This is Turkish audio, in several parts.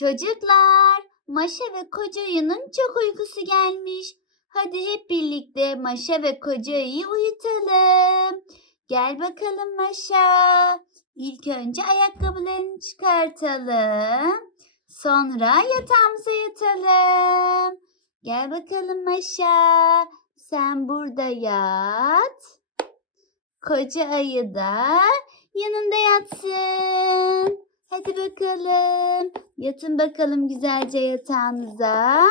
Çocuklar, Maşa ve Koca Ayı'nın çok uykusu gelmiş. Hadi hep birlikte Maşa ve Koca Ayı'yı uyutalım. Gel bakalım Maşa. İlk önce ayakkabılarını çıkartalım. Sonra yatağımıza yatalım. Gel bakalım Maşa. Sen burada yat. Koca ayı da yanında yatsın. Hadi bakalım. Yatın bakalım güzelce yatağınıza.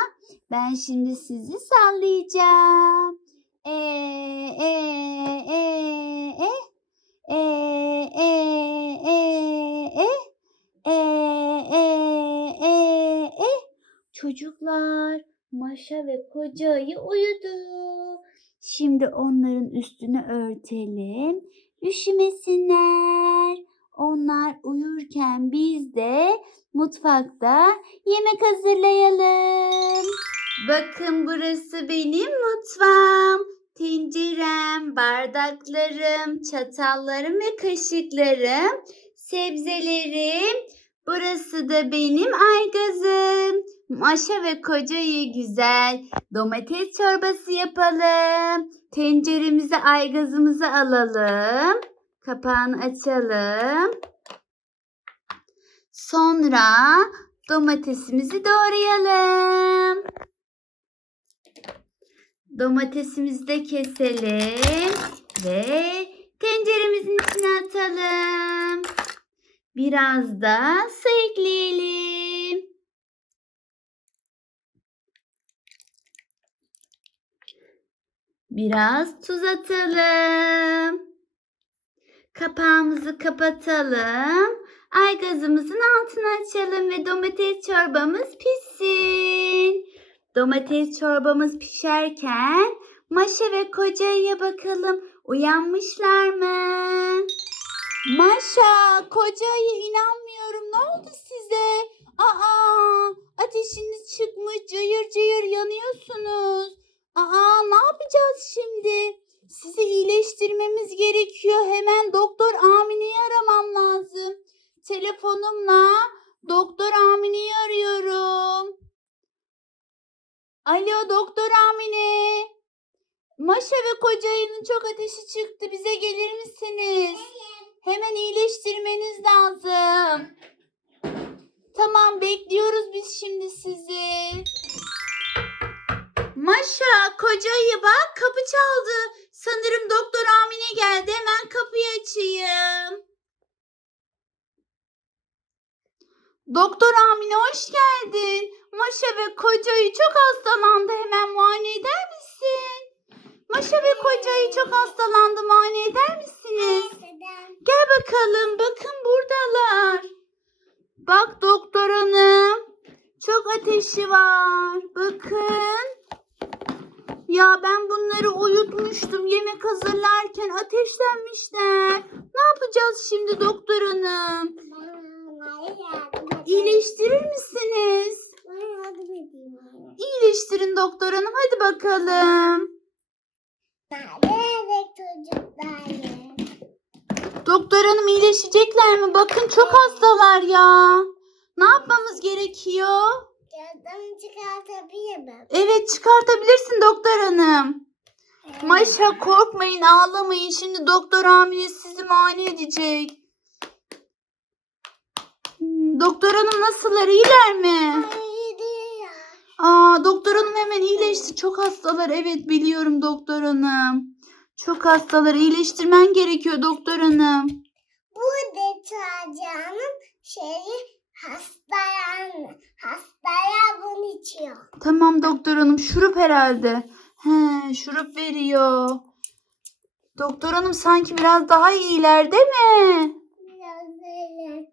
Ben şimdi sizi sallayacağım. E e e e e e e e e e e e Çocuklar, Maşa ve Koca ayı uyudu. Şimdi onların üstünü örtelim. Üşümesinler. Onlar uyurken biz de mutfakta yemek hazırlayalım. Bakın burası benim mutfağım. Tencerem, bardaklarım, çatallarım ve kaşıklarım, sebzelerim. Burası da benim aygazım. Maşa ve kocayı güzel domates çorbası yapalım. Tenceremize aygazımızı alalım. Kapağını açalım. Sonra domatesimizi doğrayalım. Domatesimizi de keselim ve tenceremizin içine atalım. Biraz da su ekleyelim. Biraz tuz atalım. Kapağımızı kapatalım. Ay gazımızın altını açalım ve domates çorbamız pişsin. Domates çorbamız pişerken Maşa ve Koca'ya bakalım uyanmışlar mı? Maşa, Koca'ya inanmıyorum. Ne oldu size? Aa, ateşiniz çıkmış, cayır cayır yanıyorsunuz. Aa, ne yapacağız şimdi? Sizi iyileştirmemiz gerekiyor. Hemen doktor Amine'yi aramam lazım. Telefonumla doktor Amine'yi arıyorum. Alo doktor Amine. Maşa ve kocayının çok ateşi çıktı. Bize gelir misiniz? Hemen iyileştirmeniz lazım. Tamam bekliyoruz biz şimdi sizi. Maşa kocayı bak kapı çaldı. Sanırım doktor Amine geldi. Hemen kapıyı açayım. Doktor Amine hoş geldin. Maşa ve kocayı çok hastalandı. Hemen muayene eder misin? Maşa ve kocayı çok hastalandı. Muayene eder misiniz? Gel bakalım. Bakın buradalar. Bak doktor hanım. Çok ateşi var. Bakın. Ya ben bunları uyutmuştum yemek hazırlarken ateşlenmişler. Ne yapacağız şimdi doktor hanım? İyileştirir misiniz? İyileştirin doktor hanım hadi bakalım. Doktor hanım iyileşecekler mi? Bakın çok hastalar ya. Ne yapmamız gerekiyor? Gözümü çıkartabilir miyim? Evet çıkartabilirsin doktor hanım. Maşa korkmayın ağlamayın. Şimdi doktor Amine sizi muayene edecek. Hmm, Doktor hanım nasıllar iyiler mi? Aa doktor hanım hemen iyileşti. Çok hastalar. Evet biliyorum doktor hanım. Çok hastalar. iyileştirmen gerekiyor doktor hanım. Doktor hanım şurup herhalde. He şurup veriyor. Doktor hanım sanki biraz daha iyiler değil mi? Biraz.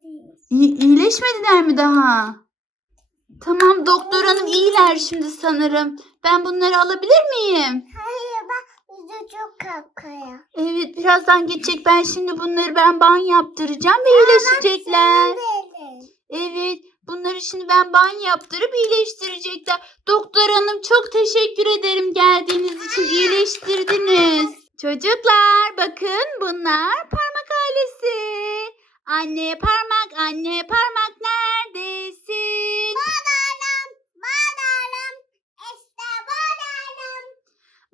İyi, iyileşmediler mi daha? Tamam doktor hanım iyiler şimdi sanırım. Ben bunları alabilir miyim? Hayır bak yüzü çok kakaya. Evet birazdan geçecek. Ben şimdi bunları ben banyo yaptıracağım ve iyileşecekler. Evet Bunları şimdi ben banyo yaptırıp iyileştirecekler. Doktor hanım çok teşekkür ederim geldiğiniz için iyileştirdiniz. Çocuklar bakın bunlar parmak ailesi. Anne parmak, anne parmak neredesin?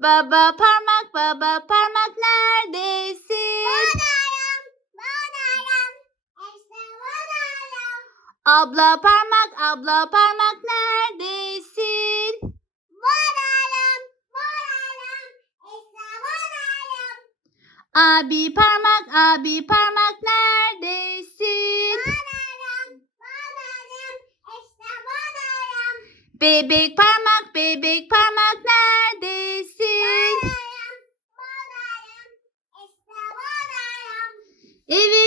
Baba parmak, baba parmak neredesin? Abla parmak abla parmak neredesin? Buradayım. Buradayım. İşte buradayım. Abi parmak abi parmak neredesin? Buradayım. Buradayım. İşte buradayım. Bebek parmak bebek parmak neredesin? Buradayım. Buradayım. İşte buradayım. Evet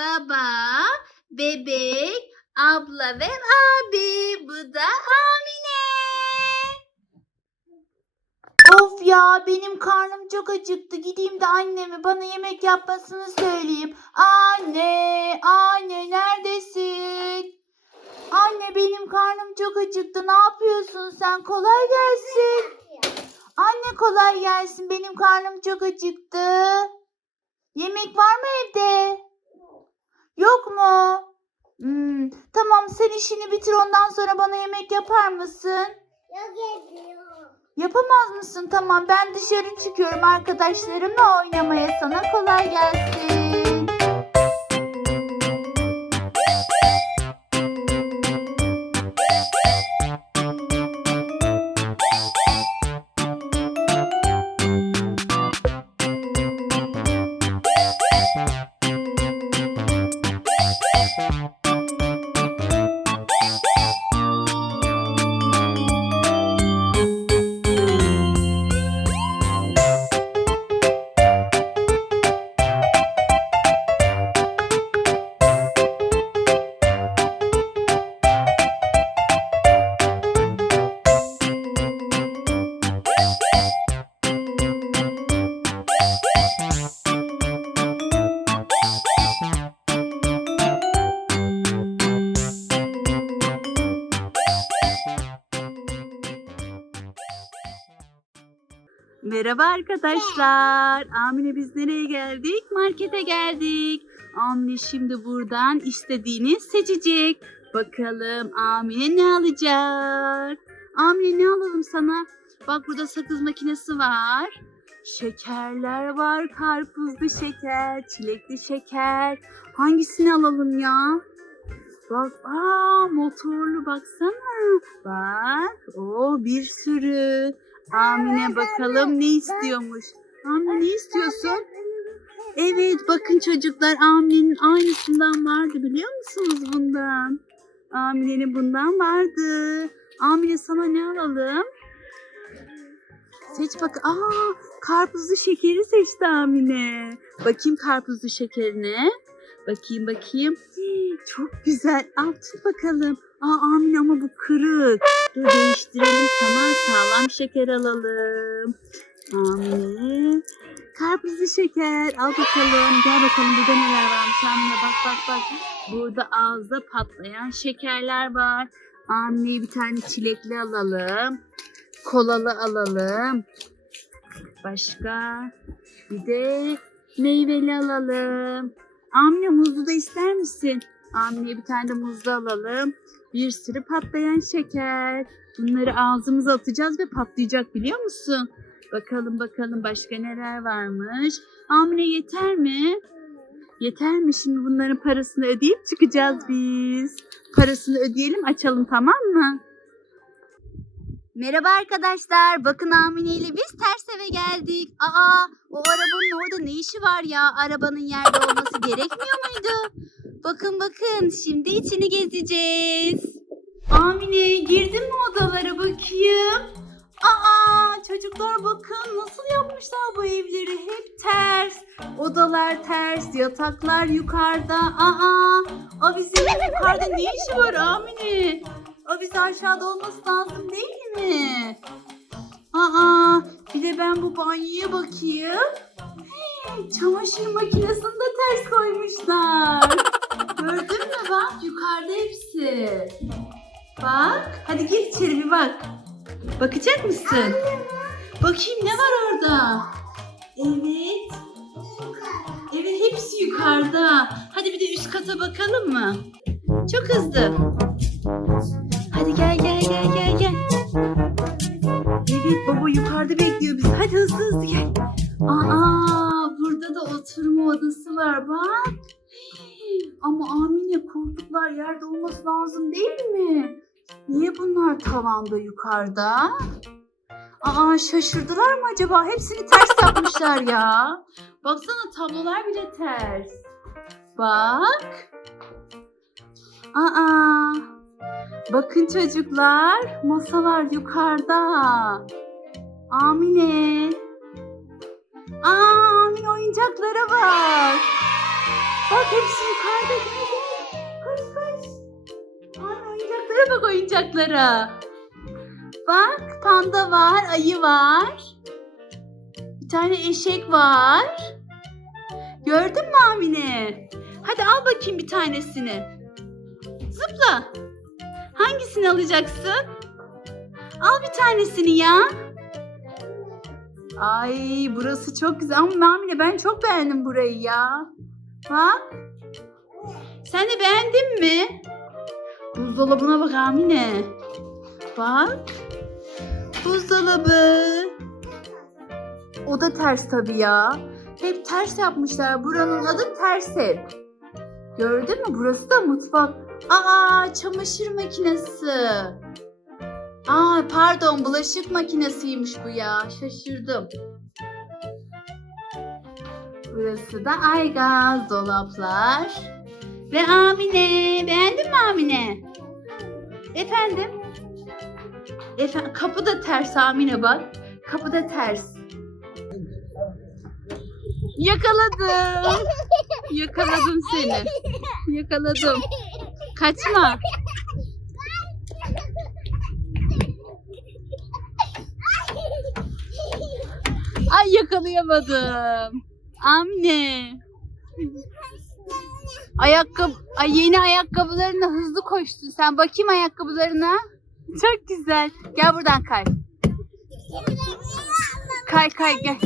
baba, bebek, abla ve abi. Bu da Amine. Of ya benim karnım çok acıktı. Gideyim de anneme bana yemek yapmasını söyleyeyim. Anne, anne neredesin? Anne benim karnım çok acıktı. Ne yapıyorsun sen? Kolay gelsin. Anne kolay gelsin. Benim karnım çok acıktı. Yemek var mı evde? Yok mu? Hmm, tamam sen işini bitir ondan sonra bana yemek yapar mısın? Yok ediyor. Yapamaz mısın? Tamam ben dışarı çıkıyorum arkadaşlarımla oynamaya. Sana kolay gelsin. Merhaba arkadaşlar. Amine biz nereye geldik? Markete geldik. Amine şimdi buradan istediğini seçecek. Bakalım Amine ne alacak? Amine ne alalım sana? Bak burada sakız makinesi var. Şekerler var. Karpuzlu şeker, çilekli şeker. Hangisini alalım ya? Bak, aa motorlu baksana. Bak, o bir sürü. Amine bakalım ne istiyormuş. Amine ne istiyorsun? Evet bakın çocuklar Amine'nin aynısından vardı biliyor musunuz bundan? Amine'nin bundan vardı. Amine sana ne alalım? Seç bak. Aa karpuzlu şekeri seçti Amine. Bakayım karpuzlu şekerine. Bakayım bakayım. Çok güzel. Al tut bakalım. Aa Amine ama bu kırık. Dur değiştirelim sana sağlam şeker alalım. Amine. Karpuzlu şeker. Al bakalım. Gel bakalım burada neler varmış Amine. Bak bak bak. Burada ağızda patlayan şekerler var. Amine'ye bir tane çilekli alalım. Kolalı alalım. Başka? Bir de meyveli alalım. Amine muzlu da ister misin? Amine'ye bir tane de muzlu alalım. Bir sürü patlayan şeker. Bunları ağzımıza atacağız ve patlayacak biliyor musun? Bakalım bakalım başka neler varmış. Amine yeter mi? Yeter mi? Şimdi bunların parasını ödeyip çıkacağız biz. Parasını ödeyelim açalım tamam mı? Merhaba arkadaşlar. Bakın Amine ile biz ters eve geldik. Aa, o arabanın orada ne işi var ya? Arabanın yerde olması gerekmiyor muydu? Bakın bakın şimdi içini gezeceğiz. Amine girdin mi odalara bakayım? Aa çocuklar bakın nasıl yapmışlar bu evleri hep ters. Odalar ters, yataklar yukarıda. Aa avizenin yukarıda ne işi var Amine? Avize aşağıda olması lazım değil mi? Aa bir de ben bu banyoya bakayım. Çamaşır makinesini de ters koymuşlar. Bak hadi gir içeri bir bak. Bakacak mısın? Bakayım ne var orada? Evet. Evet hepsi yukarıda. Hadi bir de üst kata bakalım mı? Çok hızlı. Hadi gel gel gel gel gel. yukarıda bekliyor bizi. Hadi hızlı hızlı gel. Aa burada da oturma odası var bak. Ama Amine koltuklar yerde olması lazım değil mi? Niye bunlar tavanda yukarıda? Aa şaşırdılar mı acaba? Hepsini ters yapmışlar ya. Baksana tablolar bile ters. Bak. Aa. Bakın çocuklar, masalar yukarıda. Amine. Aa, Amine oyuncaklara bak. Bak hepsi yukarıda. Koş koş. Amine oyuncaklara bak oyuncaklara. Bak panda var, ayı var. Bir tane eşek var. Gördün mü Amine? Hadi al bakayım bir tanesini. Zıpla. Hangisini alacaksın? Al bir tanesini ya. Ay burası çok güzel ama Amine ben çok beğendim burayı ya. Bak. Sen de beğendin mi? Buzdolabına bak Amine. Bak. Buzdolabı. O da ters tabii ya. Hep ters yapmışlar. Buranın adı ters hep. Gördün mü? Burası da mutfak. Aa çamaşır makinesi. Aa pardon bulaşık makinesiymiş bu ya. Şaşırdım. Burası da aygaz dolaplar. Ve Amine. Beğendin mi Amine? Efendim? Efendim kapı da ters Amine bak. Kapı da ters. Yakaladım. Yakaladım seni. Yakaladım. Kaçma. Ay yakalayamadım. Amine. Ayakkabı, ay yeni ayakkabılarına hızlı koştun. Sen bakayım ayakkabılarına. Çok güzel. Gel buradan kay. Kay kay gel.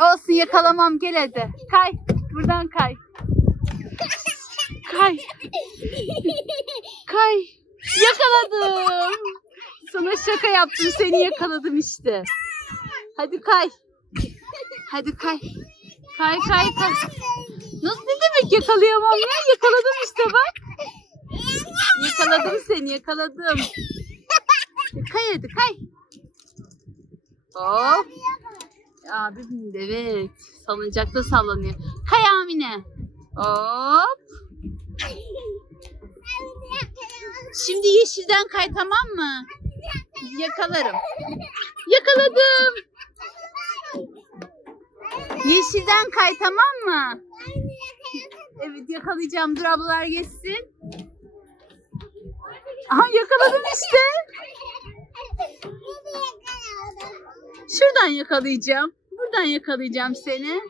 Olsun yakalamam gel hadi. Kay. Buradan kay. Kay. Kay. Yakaladım. Sana şaka yaptım. Seni yakaladım işte. Hadi kay. Hadi kay. Kay kay kay. Nasıl ne demek yakalayamam ya? Yakaladım işte bak. Yakaladım seni yakaladım. Kay hadi kay. Hop. Abi bindi evet. Salıncakta sallanıyor. Kay Amine. Hop. Şimdi yeşilden kay tamam mı? Yakalarım. Yakaladım. Yeşilden kay tamam mı? Evet yakalayacağım. Dur ablalar geçsin. Aha yakaladım işte. Şuradan yakalayacağım. Buradan yakalayacağım seni.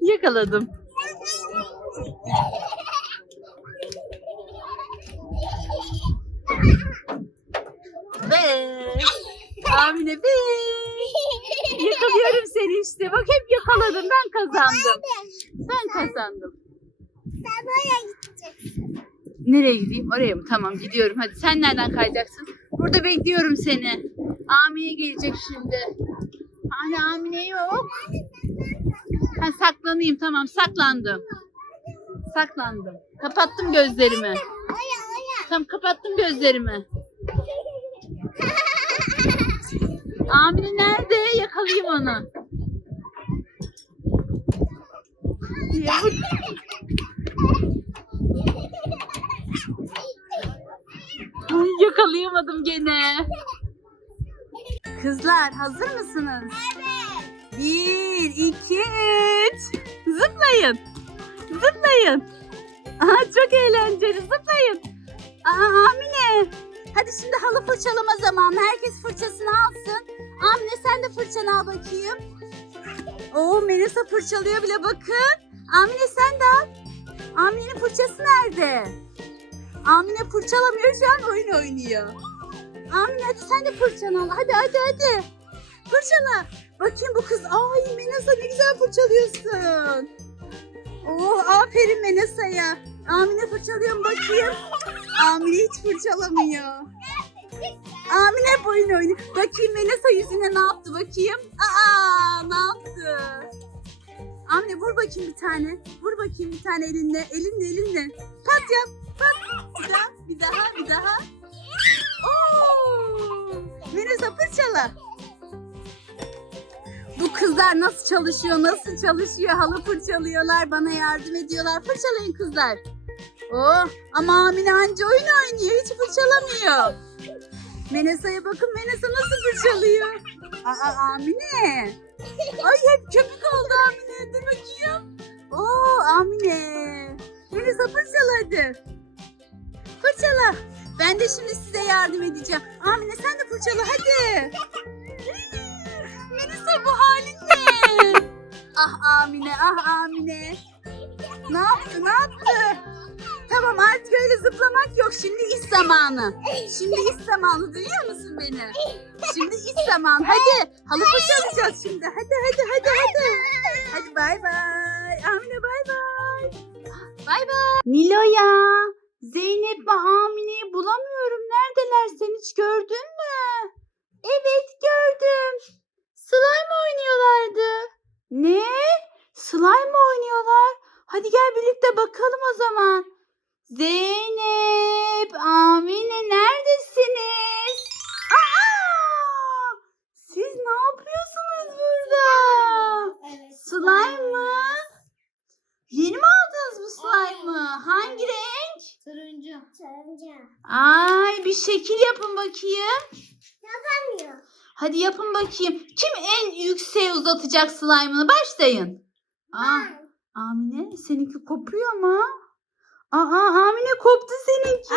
Yakaladım. Ve Amine be. Yakalıyorum seni işte. Bak hep yakaladım. Ben kazandım. Ben kazandım. Sen böyle gideceksin. Nereye gideyim? Oraya mı? Tamam gidiyorum. Hadi sen nereden kayacaksın? Burada bekliyorum seni. Amine gelecek şimdi. Hani Amine yok. Ha saklanayım tamam saklandım. Saklandım. Kapattım gözlerimi. Tamam kapattım gözlerimi. Amine nerede? Yakalayayım onu. Yakalayamadım gene. Kızlar hazır mısınız? Bir, iki, üç. Zıplayın. Zıplayın. Aha, çok eğlenceli. Zıplayın. Aa, Amine. Hadi şimdi halı fırçalama zamanı. Herkes fırçasını alsın. Amine sen de fırçanı al bakayım. Oo Melisa fırçalıyor bile bakın. Amine sen de al. Amine'nin fırçası nerede? Amine fırçalamıyor şu an oyun oynuyor. Amine hadi sen de fırçanı al. Hadi hadi hadi. Fırçala. Bakayım bu kız. Ay Menesa ne güzel fırçalıyorsun. Oh aferin Menesa'ya. Amine fırçalıyor mu bakayım. Amine hiç fırçalamıyor. Amine hep oyun oynuyor. Bakayım Menesa yüzüne ne yaptı bakayım. Aa ne yaptı? Amine vur bakayım bir tane. Vur bakayım bir tane elinle. Elinle elinle. Pat yap. Pat. Bir daha bir daha bir daha. Menesa fırçala. Bu kızlar nasıl çalışıyor, nasıl çalışıyor? Halı fırçalıyorlar, bana yardım ediyorlar. Fırçalayın kızlar. Oh, ama Amine anca oyun oynuyor, hiç fırçalamıyor. Menesa'ya bakın, Menesa nasıl fırçalıyor? Aa, Amine. Ay hep köpük oldu Amine, dur bakayım. Oo, Amine. Menesa fırçala hadi. Fırçala. Ben de şimdi size yardım edeceğim. Amine sen de fırçala hadi. Melisa bu halin ne? ah Amine ah Amine. Ne yaptı ne yaptı? Tamam artık öyle zıplamak yok. Şimdi iş zamanı. Şimdi iş zamanı duyuyor musun beni? Şimdi iş zamanı. Hadi halı fırçalayacağız şimdi. Hadi hadi hadi hadi. Hadi bay bay. Amine bay bay. Bay bay. Nilo'ya. Zeynep ve Amine'yi bulamıyorum. Neredeler sen hiç gördün mü? Evet gördüm. Slime oynuyorlardı. Ne? Slime oynuyorlar? Hadi gel birlikte bakalım o zaman. Zeynep, Amine neredesiniz? Aa! Siz ne yapıyorsunuz burada? Evet. Slime mı? Yeni mi aldınız bu slime'ı? Hangi renk? Turuncu. Turuncu. Ay bir şekil yapın bakayım. Yapamıyor. Hadi yapın bakayım. Kim en yükseğe uzatacak slime'ını? Başlayın. Aa, Amine seninki kopuyor mu? Aa Amine koptu seninki.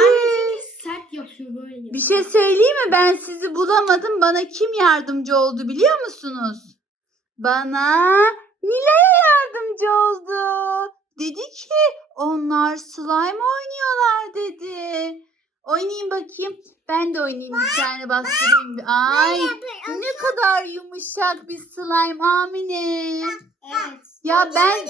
sert yapıyor böyle. Bir şey söyleyeyim mi? Ben sizi bulamadım. Bana kim yardımcı oldu biliyor musunuz? Bana Nilay'a yardımcı oldu. Dedi ki onlar slime oynuyorlar dedi. Oynayayım bakayım. Ben de oynayayım bir tane bastırayım. Ay ne kadar yumuşak bir slime Amine. Evet. Ya ben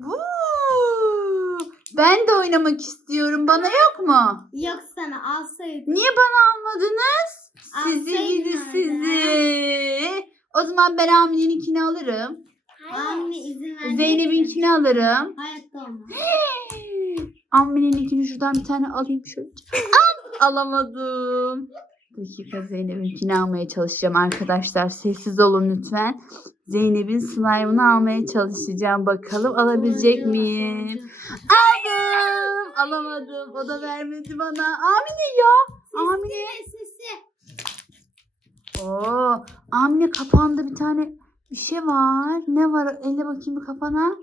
Vuu! ben de oynamak istiyorum. Bana yok mu? Yok sana alsaydın. Niye bana almadınız? Sizi gidi sizi. O zaman ben Amine'ninkini alırım. Anne izin ver. Zeynep'inkini alırım. Hayatta olmaz. Amine'ninkini şuradan bir tane alayım şöyle. Al! Alamadım. Dakika Zeynep'inkini almaya çalışacağım arkadaşlar. Sessiz olun lütfen. Zeynep'in slime'ını almaya çalışacağım. Bakalım alabilecek miyim? Aldım. Alamadım. O da vermedi bana. Amine ya. Amine. Sesi. Oo, Amine kapağında bir tane bir şey var. Ne var? Elle bakayım bir kafana.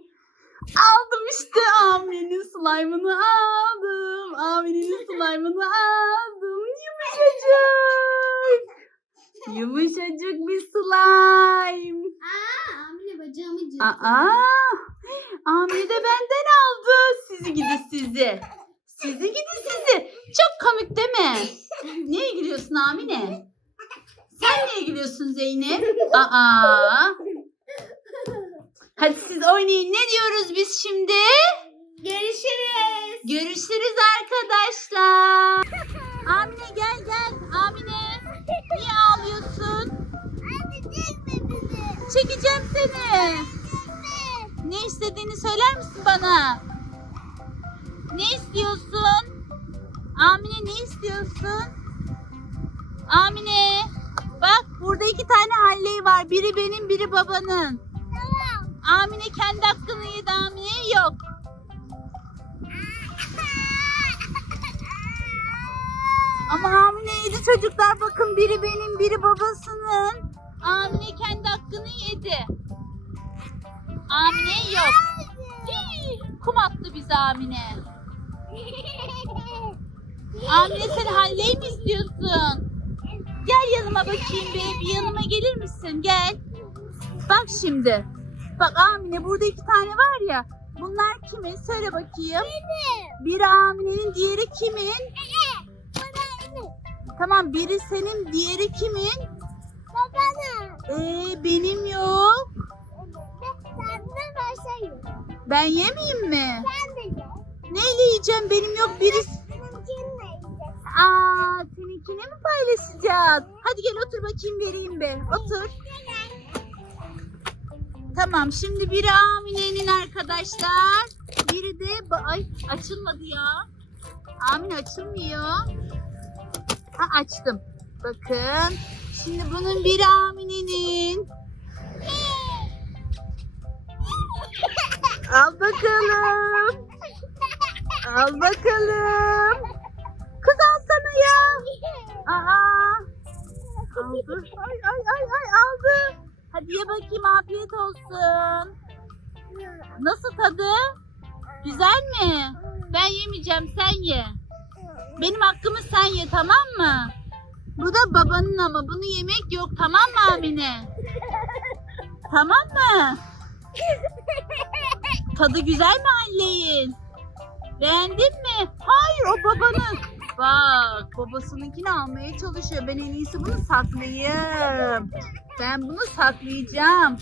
Aldım işte Amine'nin slime'ını aldım. Amine'nin slime'ını aldım. Yumuşacık. Yumuşacık bir slime. Aa, Amine bacağımı cırttı. Aa, Amine de benden aldı. Sizi gidi sizi. Sizi gidi sizi. Çok komik değil mi? Niye gülüyorsun Amine? Sen niye gülüyorsun Zeynep? Aa. Hadi siz oynayın. Ne diyoruz biz şimdi? Görüşürüz. Görüşürüz arkadaşlar. Amine gel gel. Amine. Niye ağlıyorsun? Çekeceğim seni. Ne istediğini söyler misin bana? Ne istiyorsun? Amine ne istiyorsun? Amine. Bak burada iki tane halley var. Biri benim biri babanın. Amine kendi hakkını yedi Amine yok. Ama Amine yedi çocuklar bakın biri benim biri babasının. Amine kendi hakkını yedi. Amine yok. Kum attı bize Amine. Amine sen halley mi istiyorsun? Gel yanıma bakayım. Bir yanıma gelir misin? Gel. Bak şimdi. Bak Amine burada iki tane var ya. Bunlar kimin? Söyle bakayım. Biri Amine'nin, diğeri kimin? Tamam biri senin diğeri kimin? Babanın. Ee, benim yok. Senden başa yok. Ben yemeyeyim mi? Sen de ye. Neyle yiyeceğim benim yok birisi. Paylaşacağız? Hadi gel otur bakayım vereyim be. Otur. Tamam şimdi biri Amine'nin arkadaşlar. Biri de ay açılmadı ya. Amine açılmıyor. Ha açtım. Bakın. Şimdi bunun biri Amine'nin. Al bakalım. Al bakalım. Kız alsana ya. Aa. Aldı. Ay ay ay ay aldı. Hadi ye bakayım afiyet olsun. Nasıl tadı? Güzel mi? Ben yemeyeceğim sen ye. Benim hakkımı sen ye tamam mı? Bu da babanın ama bunu yemek yok tamam mı Amine? Tamam mı? Tadı güzel mi Halil'in? Beğendin mi? Hayır o babanın. Bak babasınınkini almaya çalışıyor. Ben en iyisi bunu saklayayım. Ben bunu saklayacağım.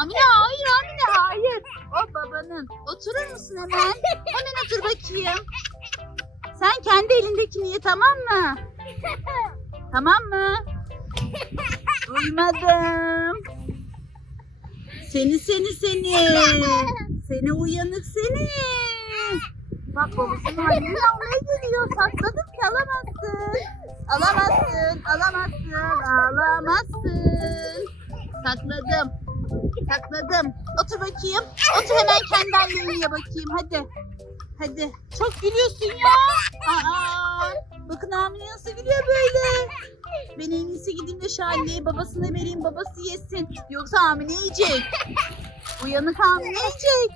Amine hayır Amine hayır. O babanın. Oturur musun hemen? Hemen otur bakayım. Sen kendi elindekini ye tamam mı? Tamam mı? Duymadım. Seni seni seni. Seni uyanık seni. Bak babasının halini almaya geliyor. Sakladım ki alamazsın. Alamazsın, alamazsın, alamazsın. Sakladım. Sakladım. Otur bakayım. Otur hemen kendi ye bakayım. Hadi. Hadi. Çok gülüyorsun ya. Aa, bakın Amine nasıl gülüyor böyle. Ben en iyisi gideyim de şu anneye babasına vereyim babası yesin. Yoksa Amine yiyecek. Uyanık Amine yiyecek.